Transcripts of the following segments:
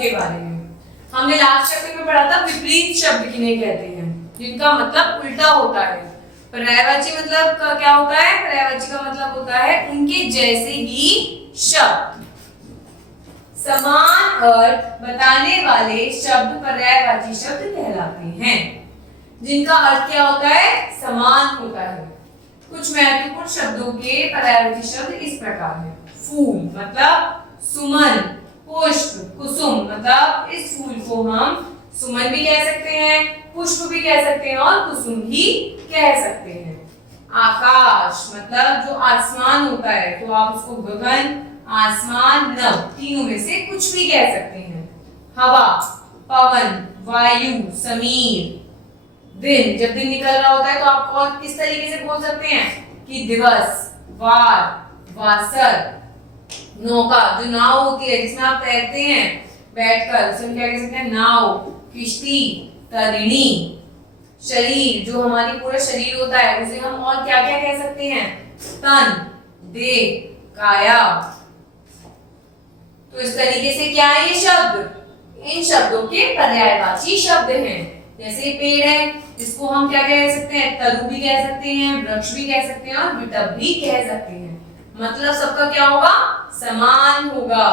के बारे में। हमने लास्ट चैप्टर में पढ़ा था विपरीत शब्द किन्हें कहते हैं, जिनका मतलब उल्टा होता है। पर्यायवाची मतलब का क्या होता है? पर्यायवाची का मतलब होता है उनके जैसे ही शब्द। समान अर्थ बताने वाले शब्द पर्यायवाची शब्द कहलाते हैं, जिनका अर्थ क्या होता है? समान होता है। कुछ महत्वपूर्ण शब्दों के पर्यायवाची शब्द इस प्रकार हैं। फूल मतलब सुमन, पुष्प, कुसुम मतलब इस फूल को हम सुमन भी कह सकते हैं, पुष्प भी कह सकते हैं और कुसुम भी कह सकते हैं। आकाश मतलब जो आसमान होता है, तो आप उसको गगन, आसमान, नभ तीनों में से कुछ भी कह सकते हैं। हवा, पवन, वायु, समीर। दिन, जब दिन निकल रहा होता है तो आप और किस तरीके से बोल सकते हैं कि दिवस, वार, वासर। नौका जो नाव होती है जिसमें आप तैरते हैं बैठकर, उसे हम क्या कह सकते हैं? नाव, किश्ती, तरिणी। शरीर जो हमारी पूरा शरीर होता है उसे हम और क्या क्या कह सकते हैं? तन, देह, काया। तो इस तरीके से क्या है ये शब्द? इन शब्दों के पर्यायवाची शब्द हैं। जैसे पेड़ है, इसको हम क्या कह सकते हैं? तरु भी कह सकते हैं, वृक्ष भी कह सकते हैं और विटप भी कह सकते हैं। मतलब सबका क्या होगा? समान होगा।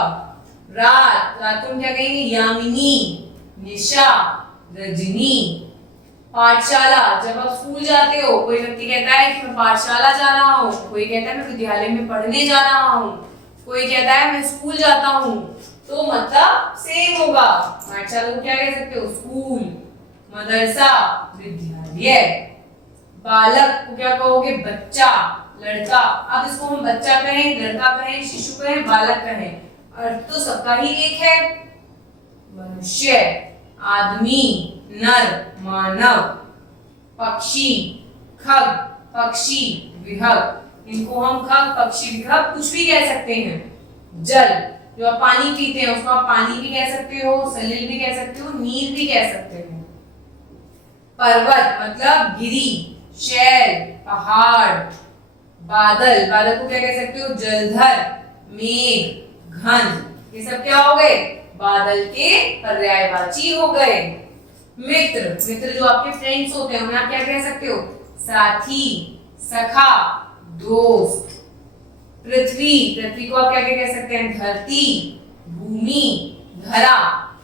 रात, रात को हम क्या कहेंगे? यामिनी, निशा, रजनी। पाठशाला, जब आप स्कूल जाते हो, कोई व्यक्ति कहता है कि मैं पाठशाला जा रहा हूँ, कोई कहता है मैं विद्यालय में पढ़ने जा रहा हूँ, कोई कहता है मैं स्कूल जाता हूँ, तो मतलब सेम होगा। पाठशाला को क्या कह सकते हो? स्कूल। मदरसा, विद्यालय। बालक को क्या कहोगे? बच्चा, लड़का। अब इसको हम बच्चा कहें, लड़का कहें, शिशु कहें, बालक कहें, अर्थ तो सबका ही एक है। मनुष्य, आदमी, नर, मानव। पक्षी, खग, पक्षी, विहग। इनको हम खग, पक्षी, विहग कुछ भी कह सकते हैं। जल, जो आप पानी पीते हैं उसको आप पानी भी कह सकते हो, सलिल भी कह सकते हो, नीर भी कह सकते हो। पर्वत मतलब गिरी, शैल, पहाड़। बादल, बादल को क्या कह सकते हो? जलधर, मेघ, घन। ये सब क्या हो गए? बादल के पर्यायवाची हो गए। मित्र, मित्र जो आपके फ्रेंड्स होते हैं उन्हें आप क्या कह सकते हो? साथी, सखा, दोस्त। पृथ्वी, पृथ्वी को आप क्या कह सकते हैं? धरती, भूमि, धरा।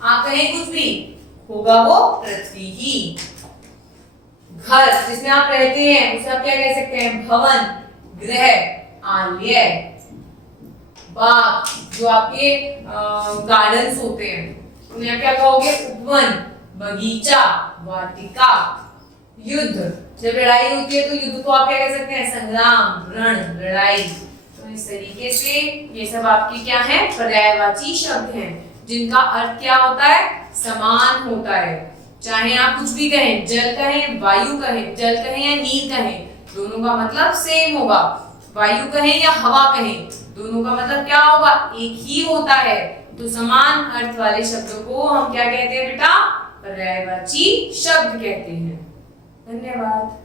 आप कहें कुछ भी, होगा वो पृथ्वी ही। घर, जिसमें आप रहते हैं उसे आप क्या कह सकते हैं? भवन, गृह, आलय। बाग, जो आपके गार्डन्स होते हैं उन्हें आप क्या कहोगे? उपवन, बगीचा, वाटिका। युद्ध, जब लड़ाई होती है तो युद्ध को आप क्या कह सकते हैं? संग्राम, रण, लड़ाई। तो इस तरीके से ये सब आपके क्या है? पर्यायवाची शब्द हैं, जिनका अर्थ क्या होता है? समान होता है। चाहे आप कुछ भी कहें, जल कहें, वायु कहें, जल कहें या नीर कहें, दोनों का मतलब सेम होगा। वायु कहें या हवा कहें, दोनों का मतलब क्या होगा? एक ही होता है। तो समान अर्थ वाले शब्दों को हम क्या कहते हैं बेटा? पर्यायवाची शब्द कहते हैं। धन्यवाद।